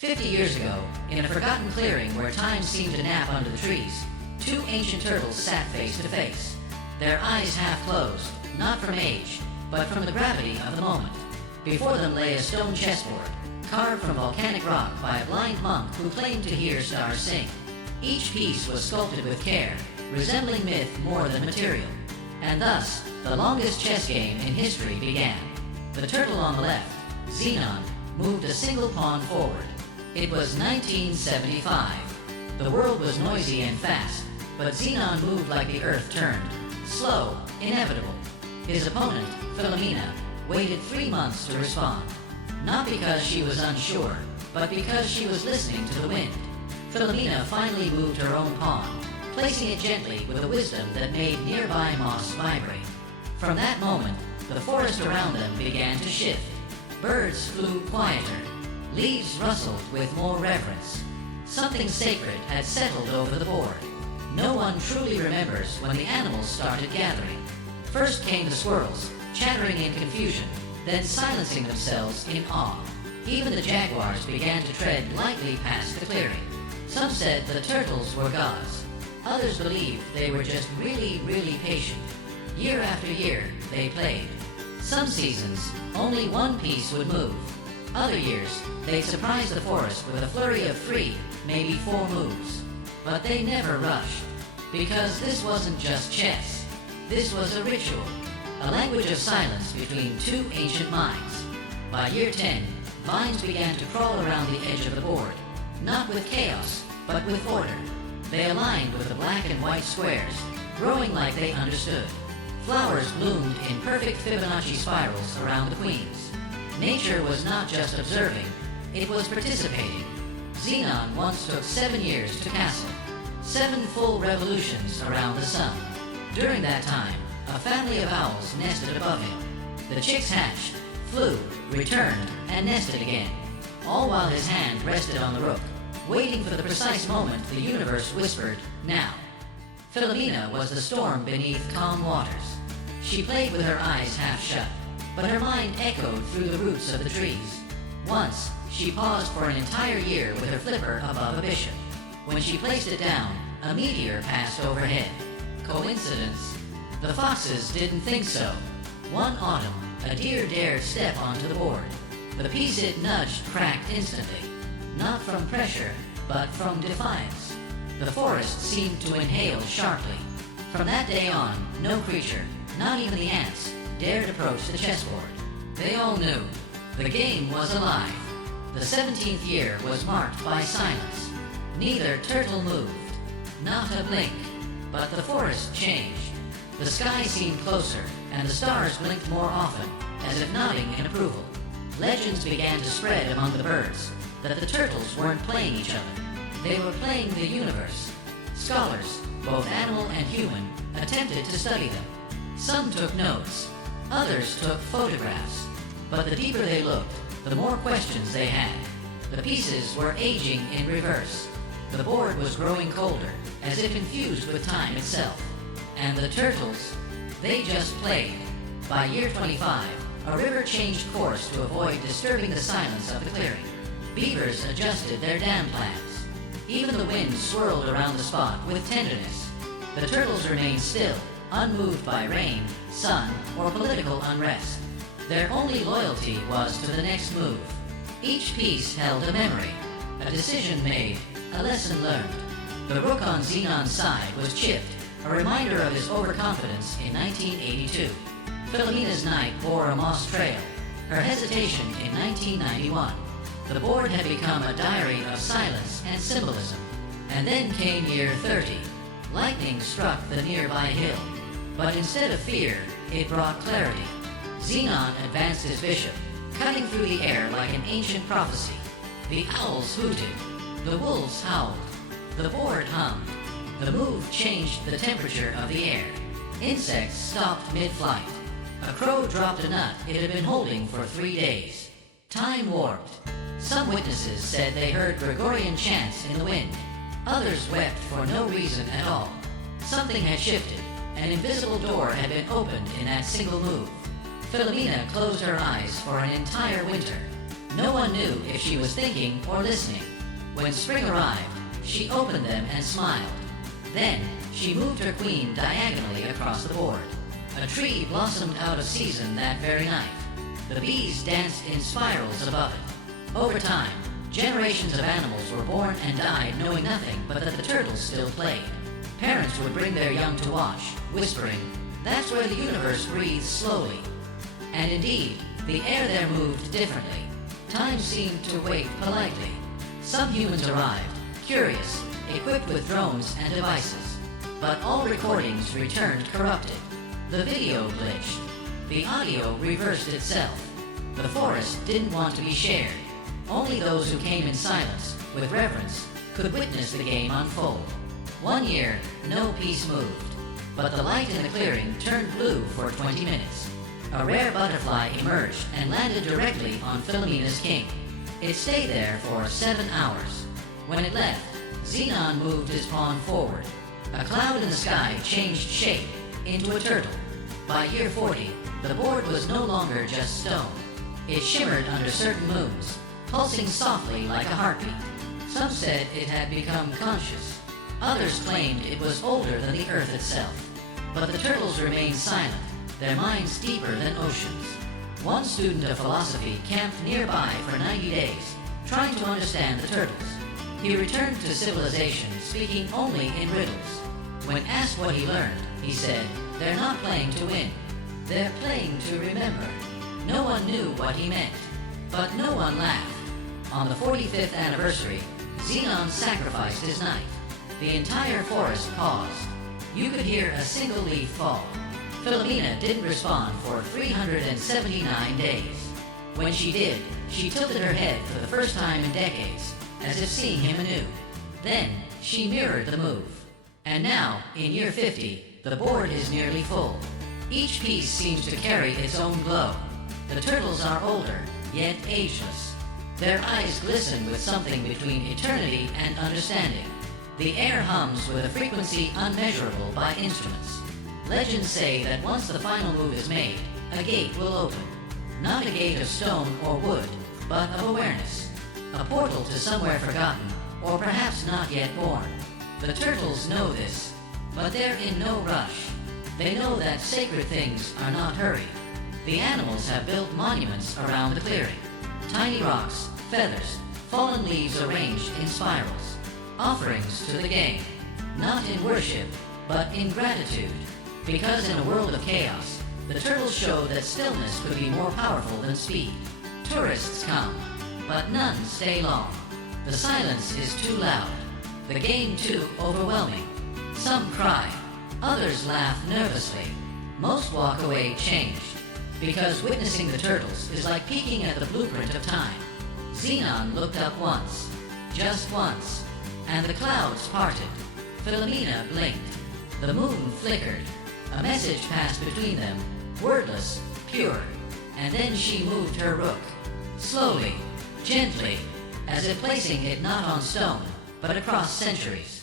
50 years ago, in a forgotten clearing where time seemed to nap under the trees, two ancient turtles sat face to face, their eyes half closed, not from age, but from the gravity of the moment. Before them lay a stone chessboard, carved from volcanic rock by a blind monk who claimed to hear stars sing. Each piece was sculpted with care, resembling myth more than material. And thus, the longest chess game in history began. The turtle on the left, Xenon, moved a single pawn forward. It was 1975. The world was noisy and fast, but Xenon moved like the earth turned. Slow, inevitable. His opponent, Philomena, waited 3 months to respond. Not because she was unsure, but because she was listening to the wind. Philomena finally moved her own pawn, placing it gently with a wisdom that made nearby moss vibrate. From that moment, the forest around them began to shift. Birds flew quieter. Leaves rustled with more reverence. Something sacred had settled over the board. No one truly remembers when the animals started gathering. First came the squirrels, chattering in confusion, then silencing themselves in awe. Even the jaguars began to tread lightly past the clearing. Some said the turtles were gods. Others believed they were just really, really patient. Year after year, they played. Some seasons, only one piece would move. Other years, they'd surprise the forest with a flurry of 3, maybe 4 moves. But they never rushed, because this wasn't just chess. This was a ritual, a language of silence between two ancient minds. By year 10, vines began to crawl around the edge of the board, not with chaos, but with order. They aligned with the black and white squares, growing like they understood. Flowers bloomed in perfect Fibonacci spirals around the queens. Nature was not just observing, it was participating. Xenon once took 7 years to castle, 7 full revolutions around the sun. During that time, a family of owls nested above him. The chicks hatched, flew, returned, and nested again, all while his hand rested on the rook, waiting for the precise moment the universe whispered, now. Philomena was the storm beneath calm waters. She played with her eyes half shut, but her mind echoed through the roots of the trees. Once, she paused for an entire year with her flipper above a bishop. When she placed it down, a meteor passed overhead. Coincidence? The foxes didn't think so. One autumn, a deer dared step onto the board. The piece it nudged cracked instantly, not from pressure, but from defiance. The forest seemed to inhale sharply. From that day on, no creature, not even the ants, dared approach the chessboard. They all knew. The game was alive. The 17th year was marked by silence. Neither turtle moved. Not a blink. But the forest changed. The sky seemed closer, and the stars blinked more often, as if nodding in approval. Legends began to spread among the birds that the turtles weren't playing each other. They were playing the universe. Scholars, both animal and human, attempted to study them. Some took notes. Others took photographs. But the deeper they looked, the more questions they had. The pieces were aging in reverse. The board was growing colder, as if infused with time itself. And the turtles, they just played. By year 25, a river changed course to avoid disturbing the silence of the clearing. Beavers adjusted their dam plans. Even the wind swirled around the spot with tenderness. The turtles remained still, unmoved by rain, sun, or political unrest. Their only loyalty was to the next move. Each piece held a memory, a decision made, a lesson learned. The rook on Xenon's side was chipped, a reminder of his overconfidence in 1982. Philomena's knight bore a moss trail, her hesitation in 1991. The board had become a diary of silence and symbolism. And then came year 30. Lightning struck the nearby hill. But instead of fear, it brought clarity. Xenon advanced his bishop, cutting through the air like an ancient prophecy. The owls hooted. The wolves howled. The board hummed. The move changed the temperature of the air. Insects stopped mid-flight. A crow dropped a nut it had been holding for 3 days. Time warped. Some witnesses said they heard Gregorian chants in the wind. Others wept for no reason at all. Something had shifted. An invisible door had been opened in that single move. Philomena closed her eyes for an entire winter. No one knew if she was thinking or listening. When spring arrived, she opened them and smiled. Then, she moved her queen diagonally across the board. A tree blossomed out of season that very night. The bees danced in spirals above it. Over time, generations of animals were born and died knowing nothing but that the turtles still played. Parents would bring their young to watch, whispering, "That's where the universe breathes slowly." And indeed, the air there moved differently. Time seemed to wait politely. Some humans arrived, curious, equipped with drones and devices. But all recordings returned corrupted. The video glitched. The audio reversed itself. The forest didn't want to be shared. Only those who came in silence, with reverence, could witness the game unfold. 1 year, no piece moved. But the light in the clearing turned blue for 20 minutes. A rare butterfly emerged and landed directly on Philomena's king. It stayed there for 7 hours. When it left, Xenon moved his pawn forward. A cloud in the sky changed shape into a turtle. By year 40, the board was no longer just stone. It shimmered under certain moons, pulsing softly like a heartbeat. Some said it had become conscious. Others claimed it was older than the earth itself. But the turtles remained silent, their minds deeper than oceans. One student of philosophy camped nearby for 90 days, trying to understand the turtles. He returned to civilization speaking only in riddles. When asked what he learned, he said, "They're not playing to win. They're playing to remember." No one knew what he meant, but no one laughed. On the 45th anniversary, Xenon sacrificed his knight. The entire forest paused. You could hear a single leaf fall. Philomena didn't respond for 379 days. When she did, she tilted her head for the first time in decades, as if seeing him anew. Then, she mirrored the move. And now, in year 50, the board is nearly full. Each piece seems to carry its own glow. The turtles are older, yet ageless. Their eyes glisten with something between eternity and understanding. The air hums with a frequency unmeasurable by instruments. Legends say that once the final move is made, a gate will open. Not a gate of stone or wood, but of awareness. A portal to somewhere forgotten, or perhaps not yet born. The turtles know this, but they're in no rush. They know that sacred things are not hurried. The animals have built monuments around the clearing. Tiny rocks, feathers, fallen leaves arranged in spirals. Offerings to the game, not in worship, but in gratitude. Because in a world of chaos, the turtles show that stillness could be more powerful than speed. Tourists come, but none stay long. The silence is too loud, the game too overwhelming. Some cry, others laugh nervously. Most walk away changed, because witnessing the turtles is like peeking at the blueprint of time. Xenon looked up once, just once, and the clouds parted. Philomena blinked. The moon flickered. A message passed between them, wordless, pure, and then she moved her rook. Slowly, gently, as if placing it not on stone, but across centuries.